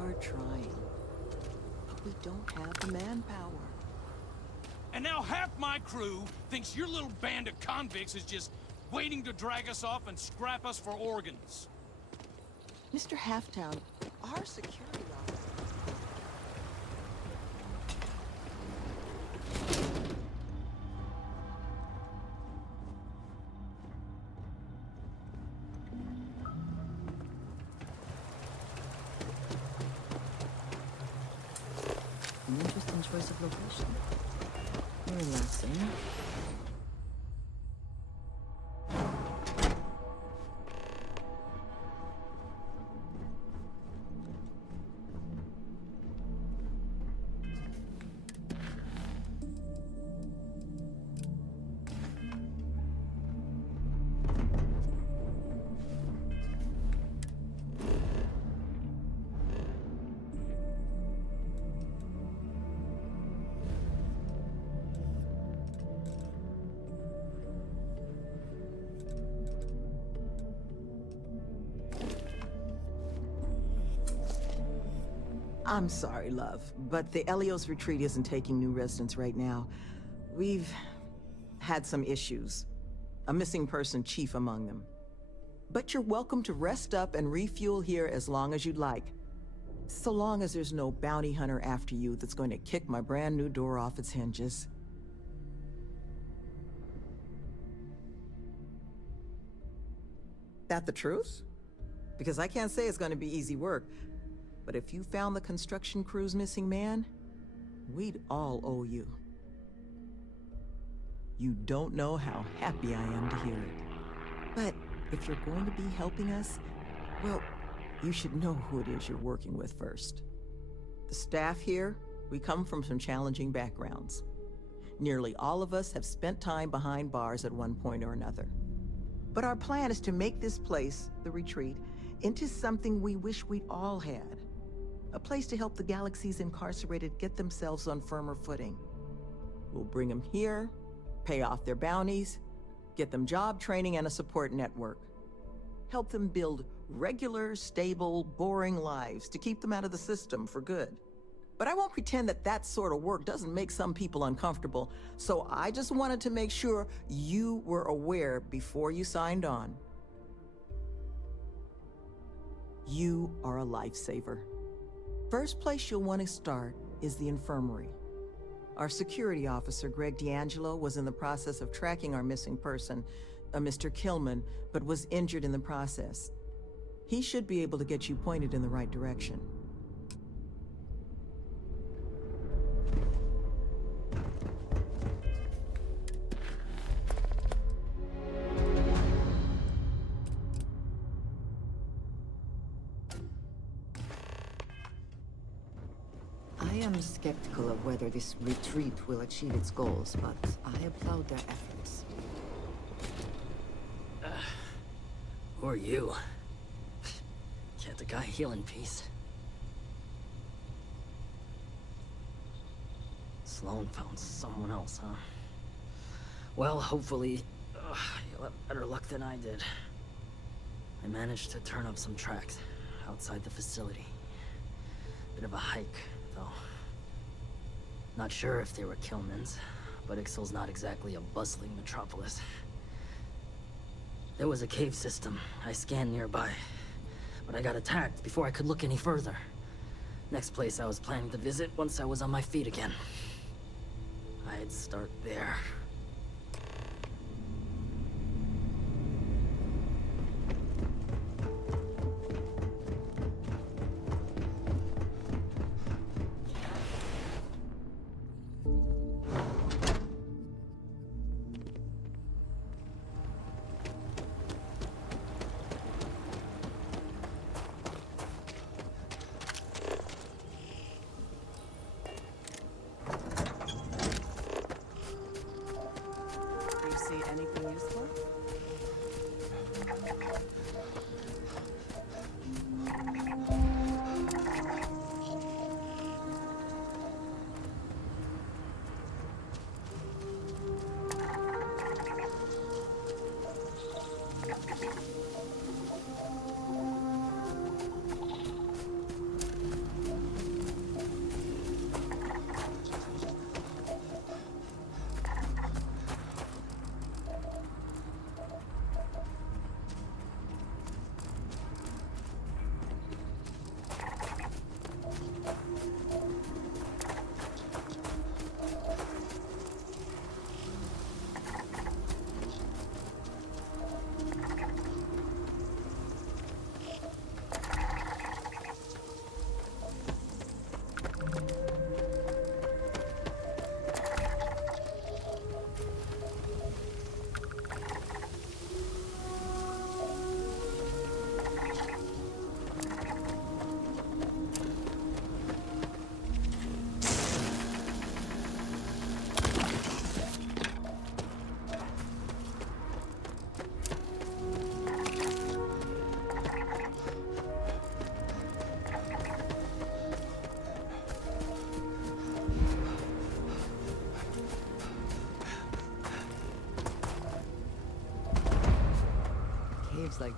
are trying, but we don't have the manpower. And now half my crew thinks your little band of convicts is just waiting to drag us off and scrap us for organs. Mr. Halftown, our security officer... An interesting choice of location. Relaxing. I'm sorry, love, but the Elios retreat isn't taking new residents right now. We've had some issues. A missing person chief among them. But you're welcome to rest up and refuel here as long as you'd like. So long as there's no bounty hunter after you that's going to kick my brand new door off its hinges. That the truth? Because I can't say it's going to be easy work. But if you found the construction crew's missing man, we'd all owe you. You don't know how happy I am to hear it. But if you're going to be helping us, well, you should know who it is you're working with first. The staff here, we come from some challenging backgrounds. Nearly all of us have spent time behind bars at one point or another. But our plan is to make this place, the retreat, into something we wish we'd all had. A place to help the galaxy's incarcerated get themselves on firmer footing. We'll bring them here, pay off their bounties, get them job training and a support network. Help them build regular, stable, boring lives to keep them out of the system for good. But I won't pretend that that sort of work doesn't make some people uncomfortable, so I just wanted to make sure you were aware before you signed on. You are a lifesaver. First place you'll want to start is the infirmary. Our security officer, Greg D'Angelo, was in the process of tracking our missing person, Mr. Killman, but was injured in the process. He should be able to get you pointed in the right direction. I am skeptical of whether this retreat will achieve its goals, but I applaud their efforts. Who are you? Can't the guy heal in peace? Sloan found someone else, huh? Well, hopefully, you'll have better luck than I did. I managed to turn up some tracks outside the facility. Bit of a hike, though. Not sure if they were Killman's, but Ixtal's not exactly a bustling metropolis. There was a cave system I scanned nearby, but I got attacked before I could look any further. Next place I was planning to visit once I was on my feet again. I'd start there.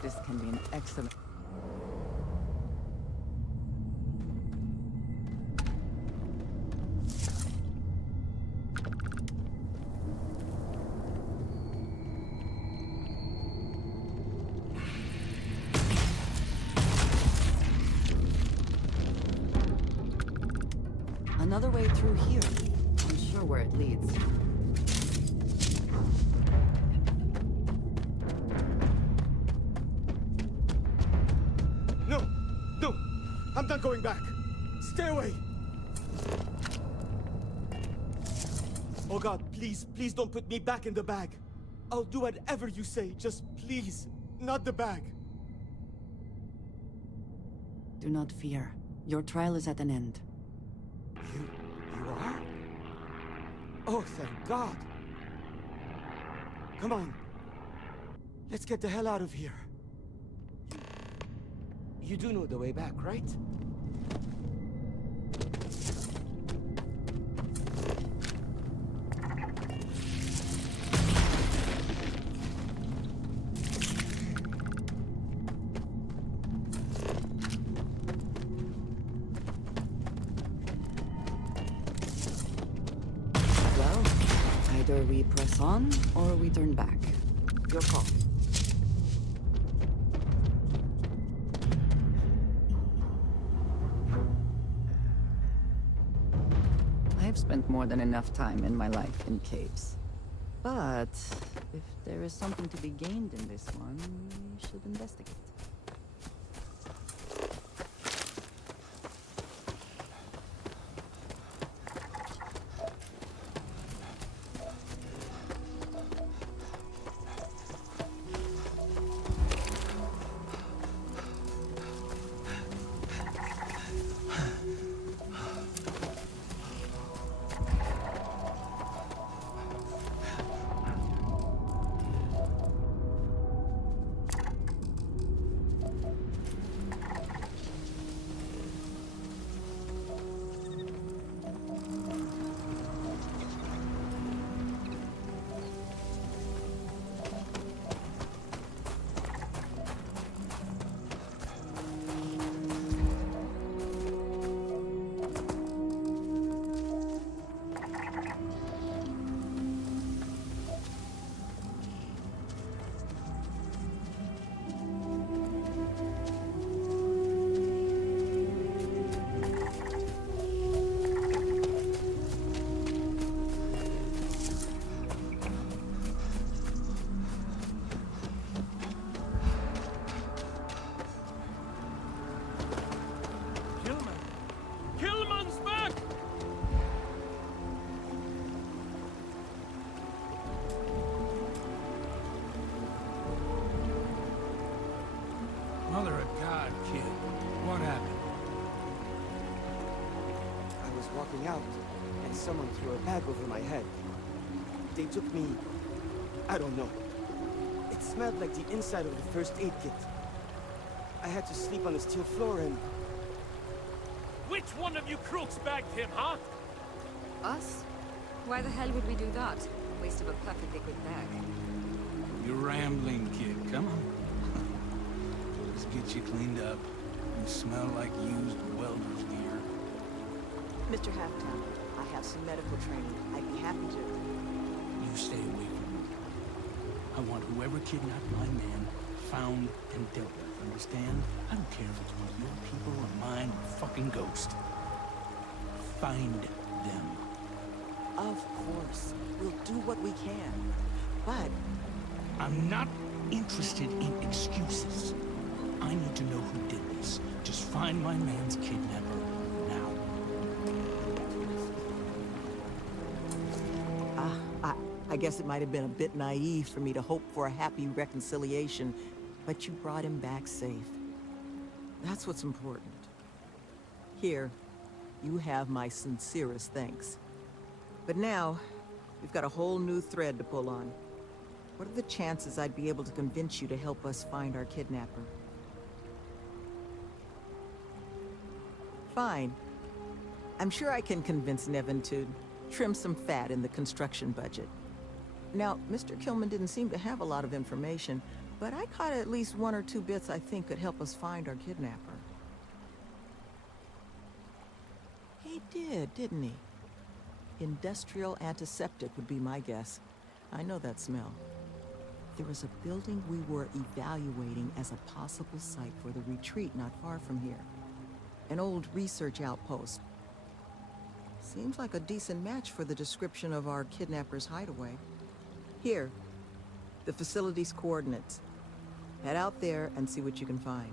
This can be an excellent... Another way through here. I'm sure where it leads. No! No! I'm not going back! Stay away! Oh God, please, please don't put me back in the bag. I'll do whatever you say, just please, not the bag. Do not fear. Your trial is at an end. You are? Oh, thank God. Come on. Let's get the hell out of here. You do know the way back, right? Well, either we press on, or we turn back. Your call. I've spent more than enough time in my life in caves. But if there is something to be gained in this one, we should investigate. Killman's back! Mother of God, kid. What happened? I was walking out, and someone threw a bag over my head. They took me... I don't know. It smelled like the inside of the first aid kit. I had to sleep on the steel floor and... Which one of you crooks bagged him, huh? Us? Why the hell would we do that? Waste of a perfectly good bag. You're rambling, kid. Come on. Let's get you cleaned up. You smell like used welder's gear. Mr. Halftown, I have some medical training. I'd be happy to. You stay away from me. I want whoever kidnapped my man found and dealt with. Understand? I don't care if it's one of your people or mine or a fucking ghost. Find them. Of course. We'll do what we can. But I'm not interested in excuses. I need to know who did this. Just find my man's kidnapper now. I guess it might have been a bit naive for me to hope for a happy reconciliation, but you brought him back safe. That's what's important. Here, you have my sincerest thanks. But now, we've got a whole new thread to pull on. What are the chances I'd be able to convince you to help us find our kidnapper? Fine. I'm sure I can convince Nevin to trim some fat in the construction budget. Now, Mr. Killman didn't seem to have a lot of information, but I caught at least 1 or 2 bits I think could help us find our kidnapper. He did, didn't he? Industrial antiseptic would be my guess. I know that smell. There was a building we were evaluating as a possible site for the retreat not far from here. An old research outpost. Seems like a decent match for the description of our kidnapper's hideaway. Here, the facility's coordinates. Head out there and see what you can find.